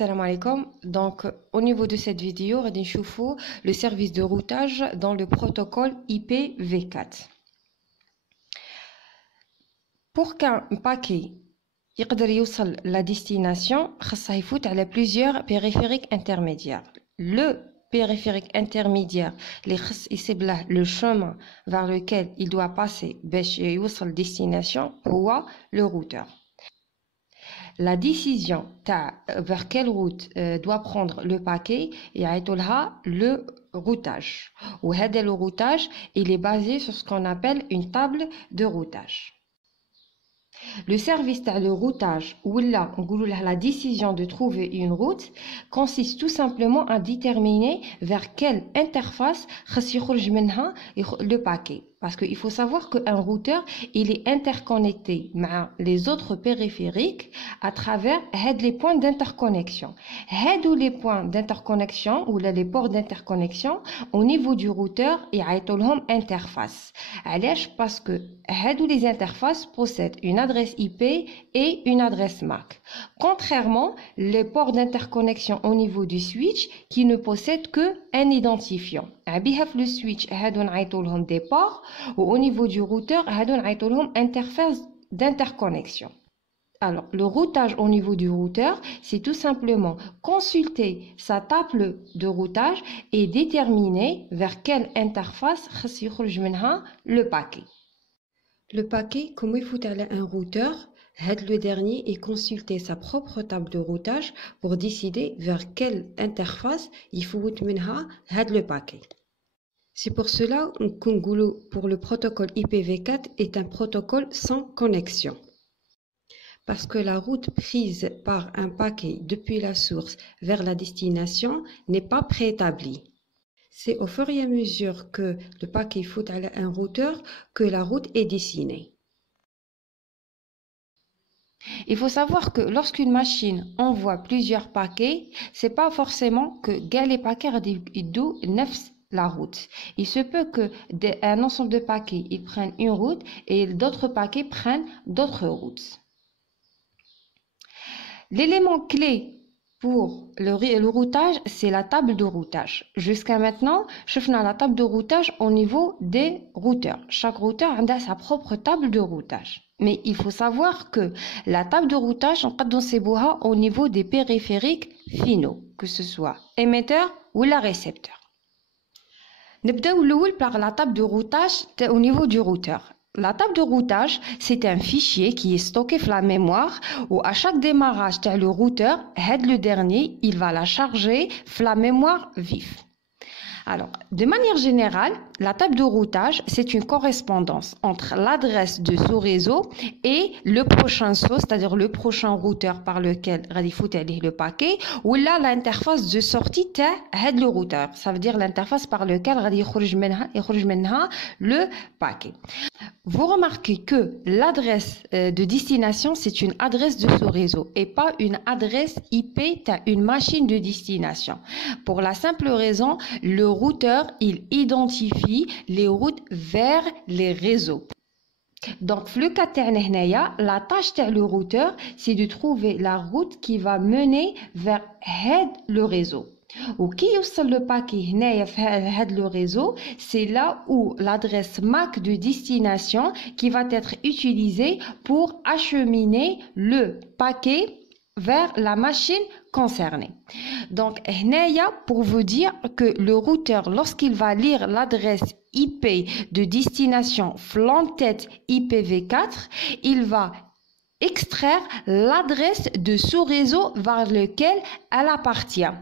Salam alaikum. Donc, au niveau de cette vidéo, on va voir le service de routage dans le protocole IPv4. Pour qu'un paquet يقدر يوصل la destination, خاصه يفوت على plusieurs périphériques intermédiaires. Le périphérique intermédiaire اللي خص يسيب له le chemin vers lequel il doit passer باش يوصل destination هو le routeur. La décision vers quelle route doit prendre le paquet يعيطولها le routage. وهذا le routage il est basé sur ce qu'on appelle une table de routage. Le service de routage ou la décision de trouver une route consiste tout simplement à déterminer vers quelle interface le paquet. Parce qu'il faut savoir qu'un routeur il est interconnecté avec les autres périphériques à travers les points d'interconnexion. Les points d'interconnexion ou les ports d'interconnexion au niveau du routeur il y a une interface. Parce que les interfaces possèdent une adresse IP et une adresse MAC. Contrairement, les ports d'interconnexion au niveau du switch qui ne possèdent qu'un identifiant. Le switch a des ports ou au niveau du routeur a une interface d'interconnexion. Alors, le routage au niveau du routeur, c'est tout simplement consulter sa table de routage et déterminer vers quelle interface le paquet. Le paquet, comment il faut aller à un routeur, le dernier et consulter sa propre table de routage pour décider vers quelle interface il faut le paquet. C'est pour cela que pour le protocole IPv4 est un protocole sans connexion. Parce que la route prise par un paquet depuis la source vers la destination n'est pas préétablie. C'est au fur et à mesure que le paquet fout à un routeur que la route est dessinée. Il faut savoir que lorsqu'une machine envoie plusieurs paquets, c'est pas forcément que les paquets doivent la route. Il se peut que un ensemble de paquets ils prennent une route et d'autres paquets prennent d'autres routes. L'élément clé pour le routage, c'est la table de routage. Jusqu'à maintenant, je fais la table de routage au niveau des routeurs. Chaque routeur a sa propre table de routage. Mais il faut savoir que la table de routage, on peut au niveau des périphériques finaux, que ce soit émetteur ou la récepteur. Nous par la table de routage au niveau du routeur. La table de routage, c'est un fichier qui est stocké dans la mémoire où à chaque démarrage de le routeur, le dernier, il va la charger dans la mémoire vive. Alors, de manière générale, la table de routage, c'est une correspondance entre l'adresse de ce réseau et le prochain saut, c'est-à-dire le prochain routeur par lequel il faut aller le paquet, ou là l'interface de sortie de le routeur. Ça veut dire l'interface par laquelle le paquet. Vous remarquez que l'adresse de destination, c'est une adresse de ce réseau et pas une adresse IP d'une machine de destination. Pour la simple raison, le routeur, il identifie les routes vers les réseaux. Donc, le cas de la tâche du routeur, c'est de trouver la route qui va mener vers le réseau. Ou qui le paquet le réseau, c'est là où l'adresse MAC de destination qui va être utilisée pour acheminer le paquet vers la machine concernée. Donc, pour vous dire que le routeur, lorsqu'il va lire l'adresse IP de destination flanc-tête IPv4, il va extraire l'adresse de ce réseau vers lequel elle appartient.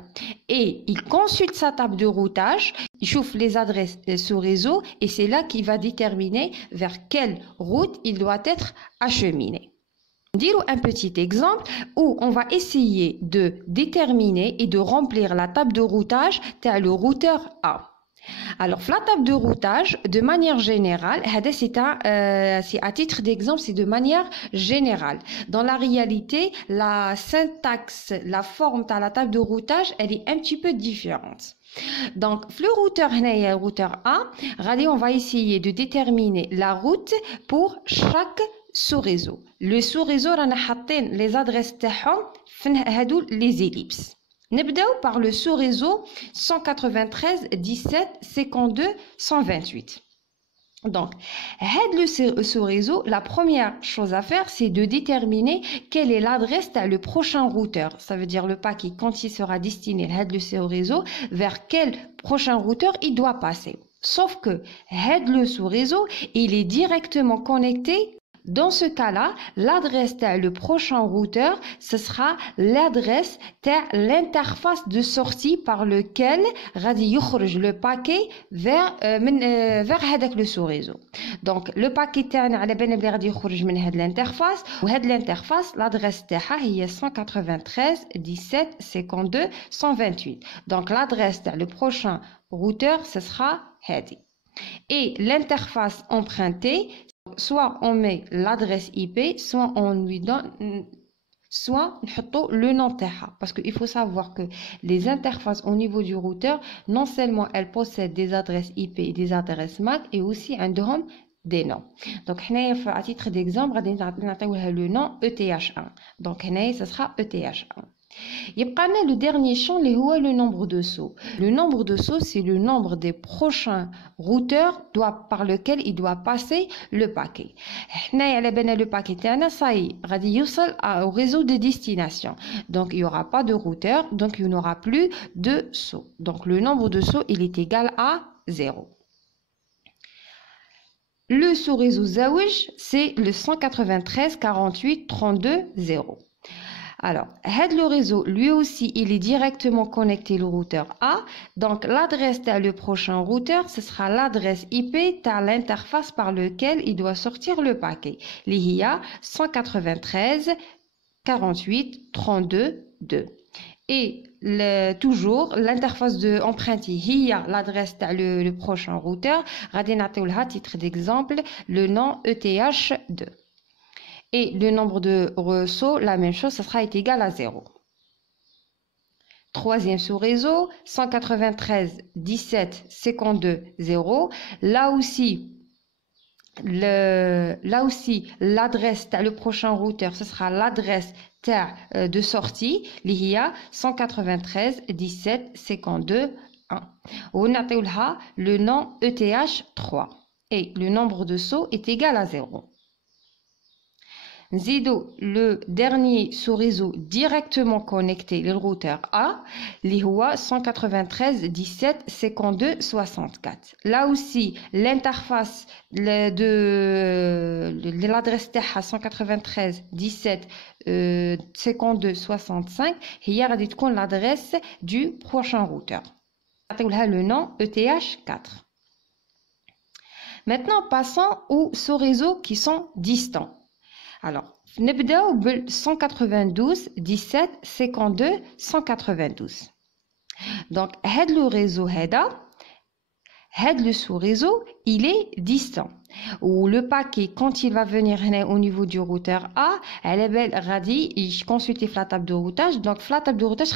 Et il consulte sa table de routage, il chauffe les adresses de ce réseau et c'est là qu'il va déterminer vers quelle route il doit être acheminé. Dire un petit exemple où on va essayer de déterminer et de remplir la table de routage de le routeur A. Alors, la table de routage, de manière générale, c'est à titre d'exemple, c'est de manière générale. Dans la réalité, la syntaxe, la forme de la table de routage, elle est un petit peu différente. Donc, le routeur A, on va essayer de déterminer la route pour chaque sous-réseau. Le sous-réseau, رانا حاطين les adresses تاعهم في هادو les ellipses. نبداو par le sous-réseau 193 17 52 128. Donc, le sous-réseau, la première chose à faire, c'est de déterminer quelle est l'adresse de le prochain routeur. Ça veut dire le paquet, quand il sera destiné le sous-réseau, vers quel prochain routeur il doit passer. Sauf que le sous-réseau, il est directement connecté. Dans ce cas-là, l'adresse de le prochain routeur, ce sera l'adresse de l'interface de sortie par lequel le paquet vers le sous-réseau. Donc, le paquet de l'interface, l'interface, l'adresse est 193 17 52 128. Donc, l'adresse de le prochain routeur, ce sera Hadi. Et l'interface empruntée, soit on met l'adresse IP, soit on lui donne, soit le nom TH. Parce qu'il faut savoir que les interfaces au niveau du routeur, non seulement elles possèdent des adresses IP et des adresses MAC, et aussi un DOM des noms. Donc, à titre d'exemple, on a le nom ETH1. Donc, ce sera ETH1. Le dernier champ, c'est le nombre de sauts. Le nombre de sauts, c'est le nombre des prochains routeurs par lequel il doit passer le paquet. Le paquet, ça y est, au réseau de destination. Donc, il n'y aura pas de routeur, donc il n'y aura plus de sauts. Donc, le nombre de sauts, il est égal à 0. Le sous-réseau Zawish, c'est le 193 48 32 0. Alors, le réseau, lui aussi, il est directement connecté au routeur A. Donc, l'adresse de le prochain routeur, ce sera l'adresse IP de l'interface par laquelle il doit sortir le paquet. L'IA 193 48 32 2. Et toujours, l'interface de emprunté, l'adresse de le prochain routeur. À titre d'exemple, le nom ETH2. Et le nombre de sauts, la même chose, ça sera égal à 0. Troisième sous-réseau, 193 17 52 0. Là aussi, l'adresse le prochain routeur, ce sera l'adresse de sortie, l'IA 193 17 52 1. On a le nom ETH3 et le nombre de sauts est égal à 0. Zido, le dernier sous-réseau directement connecté le routeur A, l'IHUA 193 17 52 64. Là aussi, l'interface de l'adresse TH 193 17 52 65, il y a l'adresse du prochain routeur. Le nom ETH4. Maintenant, passons aux sous-réseaux qui sont distants. Alors, نبداو بال 192 17 52 192. Donc, le réseau le sous-réseau, il est distant. Ou le paquet, quand il va venir au niveau du routeur A, elle est belle, il consulte la table de routage. Donc, la table de routage,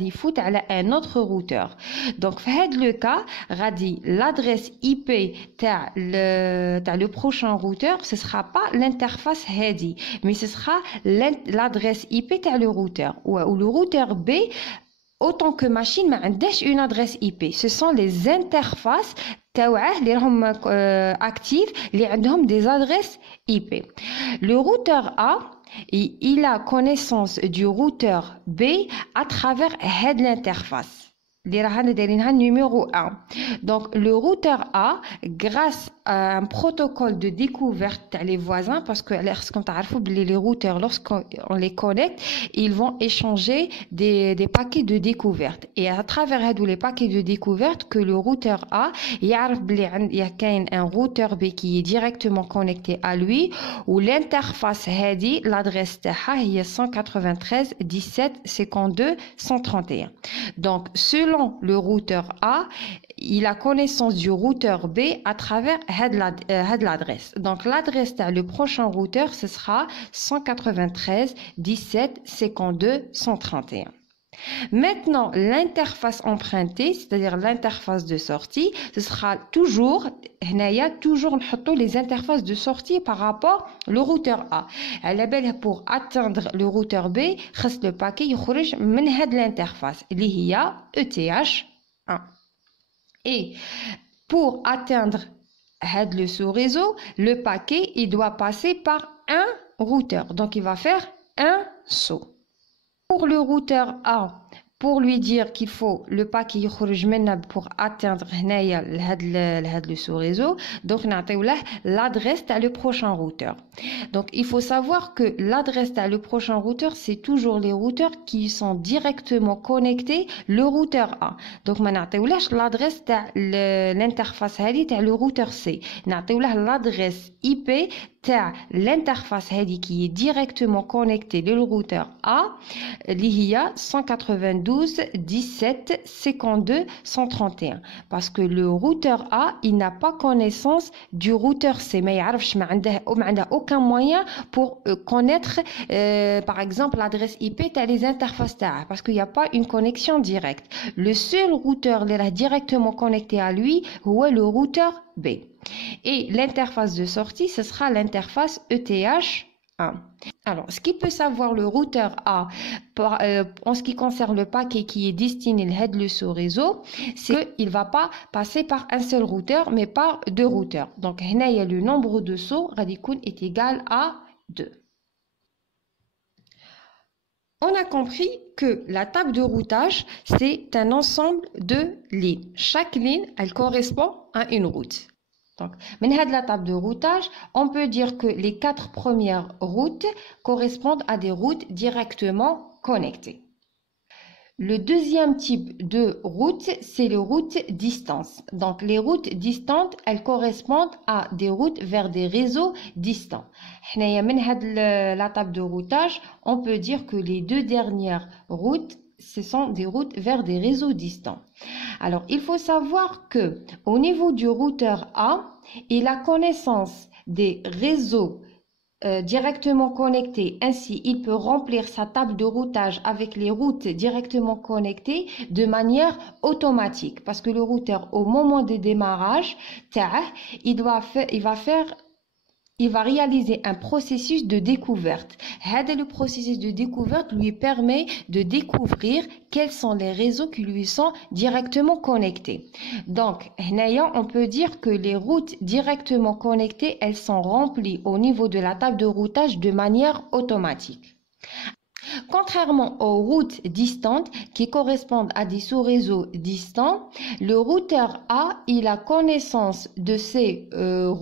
il faut à un autre routeur. Donc, dans le cas, l'adresse IP le prochain routeur, ce ne sera pas l'interface Hadi, mais ce sera l'adresse IP le routeur. Ou le routeur B, autant que machine, mais une adresse IP. Ce sont les interfaces actives, qui ont des adresses IP. Le routeur A, il a connaissance du routeur B à travers l'interface. Numéro 1. Donc, le routeur A, grâce à un protocole de découverte les voisins, parce que les routeurs, lorsqu'on les connecte, ils vont échanger des paquets de découverte. Et à travers les paquets de découverte, que le routeur A, il y a un routeur B qui est directement connecté à lui, où l'interface Hadi, l'adresse TH, est 193 17 52 131. Donc, selon le routeur A, il a connaissance du routeur B à travers l'adresse. Donc, l'adresse le prochain routeur, ce sera 193 17 52 131. Maintenant, l'interface empruntée, c'est-à-dire l'interface de sortie, ce sera toujours, toujours les interfaces de sortie par rapport au routeur A. Pour atteindre le routeur B, le paquet يخرج من هاد l'interface اللي هي ETH1. Et pour atteindre le sous-réseau, le paquet il doit passer par un routeur. Donc il va faire un saut. Pour le routeur A, pour lui dire qu'il faut le paquet يخرج منه pour atteindre le sous-réseau, donc نعطيو له l'adresse à le prochain routeur. Donc il faut savoir que l'adresse à le prochain routeur, c'est toujours les routeurs qui sont directement connectés le routeur A. Donc ما نعطيولهش l'adresse تاع l'interface هذه تاع le routeur C. نعطيو له l'adresse IP تاع l'interface هذه qui est directement connectée le routeur A اللي هي 192.17.52.131 parce que le routeur A il n'a pas connaissance du routeur C ما يعرفش ما عنده aucun moyen pour connaître par exemple l'adresse IP تاع les interfaces تاعه parce qu'il n'y a pas une connexion directe. Le seul routeur qui est directement connecté à lui هو le routeur B. Et l'interface de sortie, ce sera l'interface ETH1. Alors, ce qui peut savoir le routeur A en ce qui concerne le paquet qui est destiné le sous-réseau, c'est qu'il ne va pas passer par un seul routeur, mais par deux routeurs. Donc, là, le nombre de sauts est égal à 2. On a compris que la table de routage, c'est un ensemble de lignes. Chaque ligne, elle correspond à une route. Donc, la table de routage, on peut dire que les 4 premières routes correspondent à des routes directement connectées. Le deuxième type de route, c'est les routes distantes. Donc, les routes distantes, elles correspondent à des routes vers des réseaux distants. La table de routage, on peut dire que les 2 dernières routes, ce sont des routes vers des réseaux distants. Alors, il faut savoir que au niveau du routeur A, il a connaissance des réseaux directement connectés. Ainsi, il peut remplir sa table de routage avec les routes directement connectées de manière automatique. Parce que le routeur, au moment de démarrage, il va réaliser un processus de découverte. Le processus de découverte lui permet de découvrir quels sont les réseaux qui lui sont directement connectés. Donc, on peut dire que les routes directement connectées, elles sont remplies au niveau de la table de routage de manière automatique. Contrairement aux routes distantes qui correspondent à des sous-réseaux distants, le routeur A, il a connaissance de ces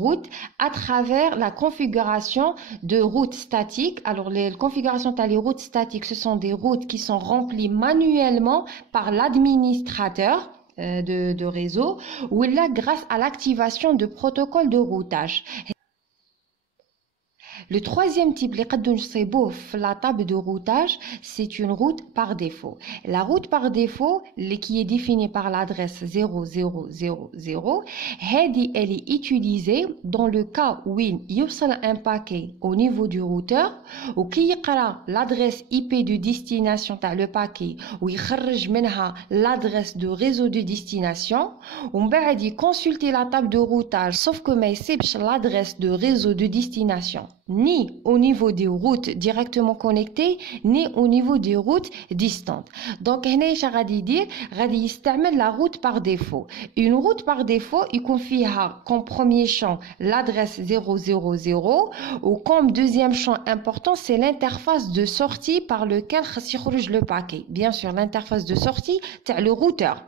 routes à travers la configuration de routes statiques. Alors, les configurations des routes statiques, ce sont des routes qui sont remplies manuellement par l'administrateur de réseau ou là grâce à l'activation de protocoles de routage. Le troisième type, la table de routage, c'est une route par défaut. La route par défaut, qui est définie par l'adresse 0000, elle est utilisée dans le cas où il y a un paquet au niveau du routeur, ou qui y a l'adresse IP de destination de le paquet, ou il y a l'adresse de réseau de destination, on va consulter la table de routage, sauf que c'est l'adresse de réseau de destination. Ni au niveau des routes directement connectées, ni au niveau des routes distantes. Donc, il utilise la route par défaut. Une route par défaut, il confie comme premier champ l'adresse 000 ou comme deuxième champ important, c'est l'interface de sortie par lequel le paquet. Bien sûr, l'interface de sortie, c'est le routeur.